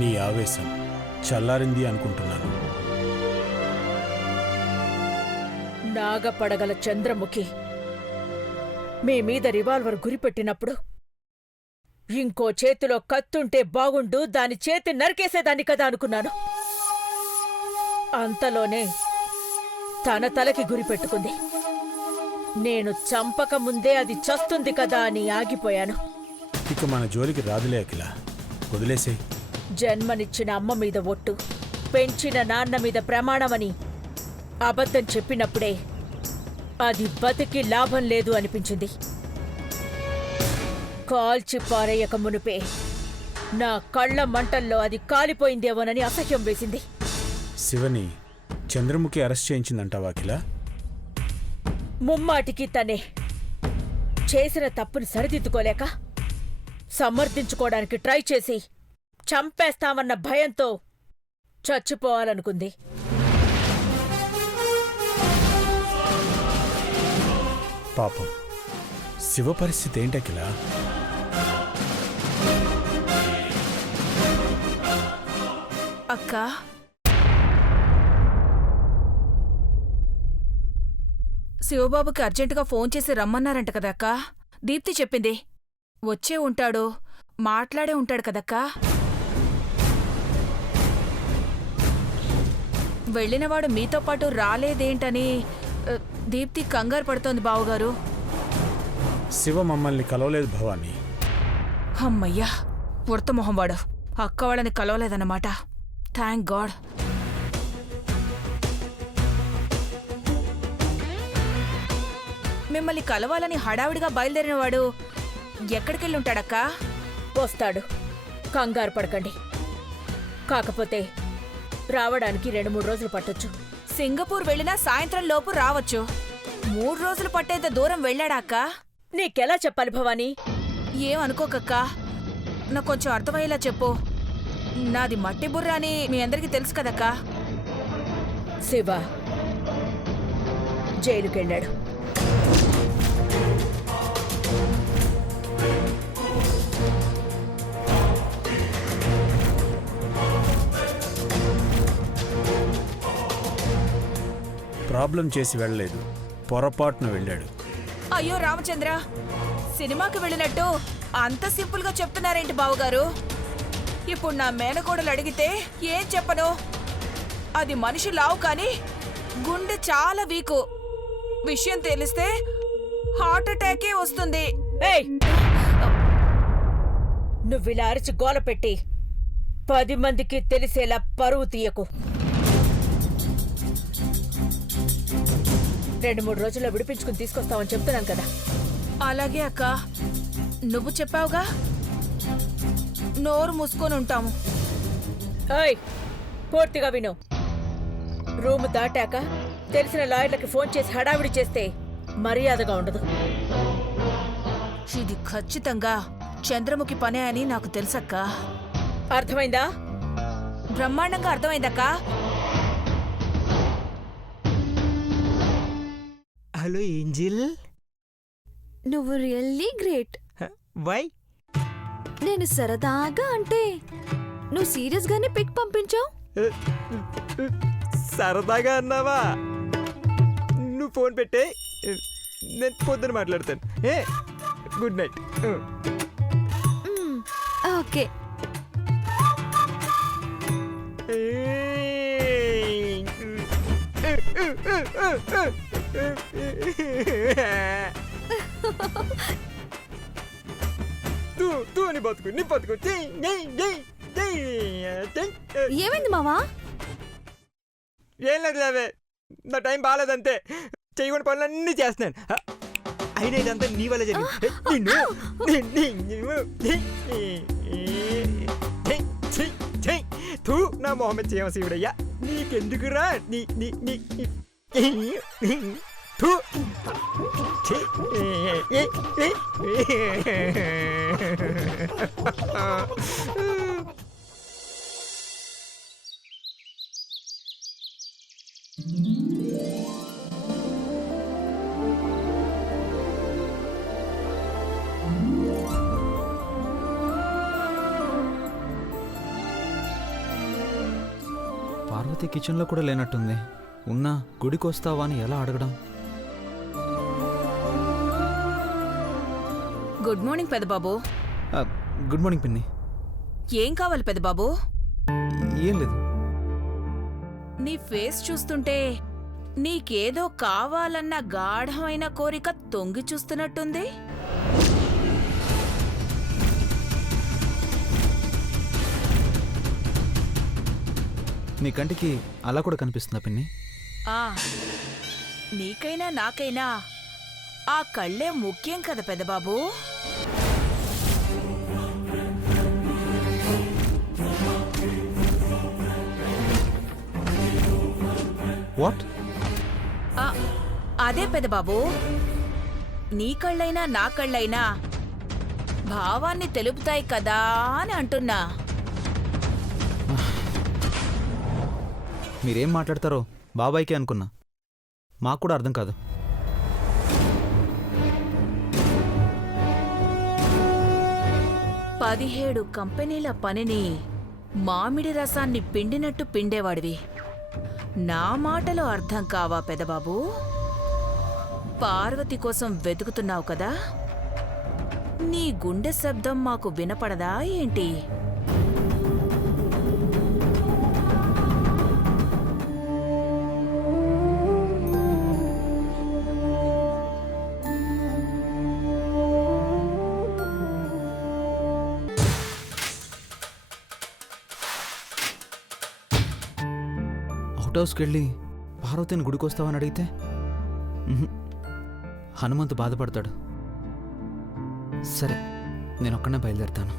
నీ ఆవేశం చల్లారింది అనుకుంటున్నాను. నాగపడగల చంద్రముఖి మీ మీద రివాల్వర్ గురిపెట్టినప్పుడు ఇంకో చేతిలో కత్తుంటే బాగుండు, దాని చేతి నరికేసేదాన్ని కదా అనుకున్నాను. అంతలోనే తన తలకి గురిపెట్టుకుంది. నేను చంపక ముందే అది చస్తుంది కదా అని ఆగిపోయాను. ఇక మన జోలికి రాదులే అఖిల, వదిలేసే. జన్మనిచ్చిన అమ్మ మీద ఒట్టు, పెంచిన నాన్న మీద ప్రమాణమని అబద్ధం చెప్పినప్పుడే అది బతికి లాభం లేదు అనిపించింది. కాల్చి పారేయక మునుపే నా కళ్ల మంటల్లో అది కాలిపోయిందేమోనని అసహ్యం వేసింది. శివని చంద్రముఖి అరెస్ట్ చేయించిందంటావా అఖిల? ముమ్మాటికి తనే. చేసిన తప్పుని సరిదిద్దుకోలేక సమర్థించుకోవడానికి ట్రై చేసి చంపేస్తామన్న భయంతో చచ్చిపోవాలనుకుంది. పాపం శివ పరిస్థితి ఏంటకిలా? అక్క, శివబాబుకి అర్జెంటుగా ఫోన్ చేసి రమ్మన్నారంట కదక్కా. దీప్తి చెప్పింది. వచ్చే ఉంటాడు, మాట్లాడే ఉంటాడు కదక్కా. వెళ్ళినవాడు మీతో పాటు రాలేదేంటని దీప్తి కంగారు పడుతోంది బావుగారు. శివ మమ్మల్ని కలవలేదు భవానీ. అమ్మయ్యా, ఉడతమొహంవాడు అక్క వాళ్ళని కలవలేదన్నమాట. Thank God. మిమ్మల్ని కలవాలని హడావిడిగా బయలుదేరినవాడు ఎక్కడికెళ్ళుంటాడక్కా? వస్తాడు, కంగారు పడకండి. కాకపోతే రావడానికి 2-3 రోజులు పట్టొచ్చు. సింగపూర్ వెళ్ళినా సాయంత్రం లోపు రావచ్చు. 3 రోజులు పట్టేంత దూరం వెళ్ళాడాక్కా? నీకెలా చెప్పాలి భవానీ? ఏమనుకోకక్కా, నాకు కొంచెం అర్థమయ్యేలా చెప్పు. నాది మట్టి బుర్ర అని మీ అందరికీ తెలుసు కదక్కా. శివ జైలుకెళ్ళాడు. ప్రాబ్లం చేసి వెళ్ళలేదు, పొరపాటున వెళ్ళాడు. అయ్యో రామచంద్ర, సినిమాకి వెళ్ళినట్టు అంత సింపుల్ గా చెప్తున్నారేంటి బావుగారు? ఇప్పుడు నా మేనకోడలు అడిగితే ఏం చెప్పను? అది మనిషి లావు కాని గుండె చాలా వీకు. విషయం తెలిస్తే హార్ట్ అటాకే వస్తుంది. ఏయ్, నువ్విలా అరిచి గోల పెట్టి 10 మందికి తెలిసేలా పరువు తీయకు. 2-3 రోజుల్లో విడిపించుకుని తీసుకొస్తామని చెప్తున్నాను కదా. అలాగే అక్క, నువ్వు చెప్పావుగా, నోరు మూసుకొని ఉంటాము. ఏయ్, పూర్తిగా విను. రూము దాటాక తెలిసిన లాయర్లకి ఫోన్ చేసి హడావిడి చేస్తే మర్యాదగా ఉండదు. ఇది ఖచ్చితంగా చంద్రముఖి పనే అని నాకు తెలుసక్క. అర్థమైందా? బ్రహ్మాండంగా అర్థమైందక్క. హలో ఏంజిల్, నువ్వు రియల్లీ గ్రేట్. వై? నేను సరదాగా అంటే నువ్వు సీరియస్ గానే పిక్ పంపించావు. సరదాగా అన్నావా? నువ్వు ఫోన్ పెట్టే, నేను పొద్దున మాట్లాడతాను. Good night. ఓకే. తూ నీ బతుకు, నీ బతుకు. ఏమైంది మావా? ఏం లేదు లేవే, నా టైం బాగాలేదంతే. చేయకుండా పనులన్నీ చేస్తున్నాను. అయినా ఇదంతా నీ వల్ల జరిగింది. నా మొహమ్మద్ చేయమశివుడయ్యా, నీకెందుకురా? నీ నీ నీ థూ. పార్వతి కిచెన్లో కూడా లేనట్టుంది. ఉన్నా గుడికి వస్తావా అని ఎలా అడగడం? Good morning Pedababu. Good morning పిన్ని. ఏం కావాలి పెదబాబు? ఏం లేదు. నీ ఫేస్ చూస్తుంటే నీకేదో కావాలన్న గాఢమైన కోరిక తొంగి చూస్తున్నట్టుంది. నీ కంటికి అలా కూడా కనిపిస్తుందా పిన్ని? ఆ నీకైనా నాకైనా ఆ కళ్ళే ముఖ్యం కదా పెదబాబు. వాట్? అదే పెదబాబు, నీ కళ్ళైనా నా కళ్ళైనా భావాన్ని తెలుపుతాయి కదా అని అంటున్నా. మీరేం మాట్లాడతారో బాబాయ్కే అనుకున్నా. మాకు కూడా అర్థం కాదు. పదిహేడు కంపెనీల పనిని మామిడి రసాన్ని పిండినట్టు పిండేవాడివి. నా మాటలో అర్థం కావా పెదబాబు? పార్వతి కోసం వెతుకుతున్నావు కదా, నీ గుండె శబ్దం మాకు వినపడదా ఏంటి? అవుట్ హౌస్కి వెళ్ళి పార్వతిని గుడికి వస్తావని అడిగితే హనుమంతు బాధపడతాడు. సరే, నేను ఒక్కనే బయలుదేరుతాను.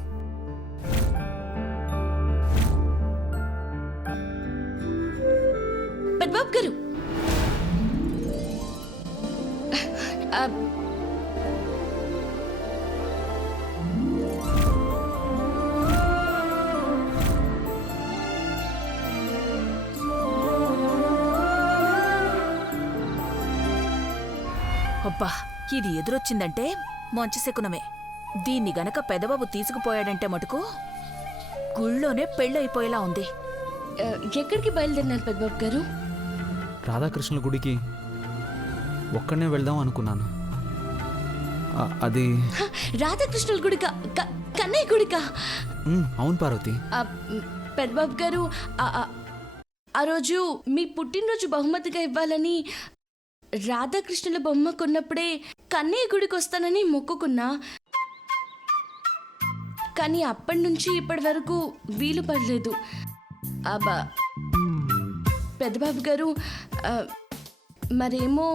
పెద్దబాబు గారు, అబ్బా, ఇది ఎదురొచ్చిందంటే మంచి శకునమే. దీన్ని గనక పెదబాబు తీసుకుపోయాడంటే మటుకు గుళ్ళోనే పెళ్ళైపోయేలా ఉంది. ఎక్కడికి బయలుదేరినారు పెద్దబాబు గారు? రాధాకృష్ణుల గుడికి ఒక్కనే వెళ్దాం అనుకున్నాను. అది రాధాకృష్ణుల గుడిక? కన్నయ్య గుడిక? అవును పార్వతి. పెద్దబాబు గారు, ఆ రోజు మీ పుట్టినరోజు బహుమతిగా ఇవ్వాలని రాధాకృష్ణుల బొమ్మ కొన్నప్పుడే కన్నయ్య గుడికి వస్తానని మొక్కుకున్నా. కానీ అప్పటి నుంచి ఇప్పటి వరకు వీలు పడలేదు. పెద్దబాబు గారు, మరేమో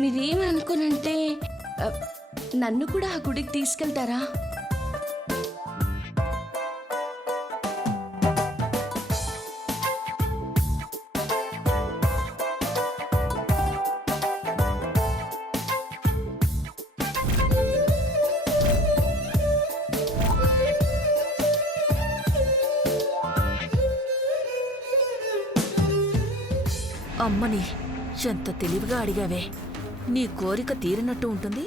మీరేమి అనుకోనంటే నన్ను కూడా ఆ గుడికి తీసుకెళ్తారా? అమ్మని ఎంత తెలివిగా అడిగావే. నీ కోరిక తీరినట్టు ఉంటుంది,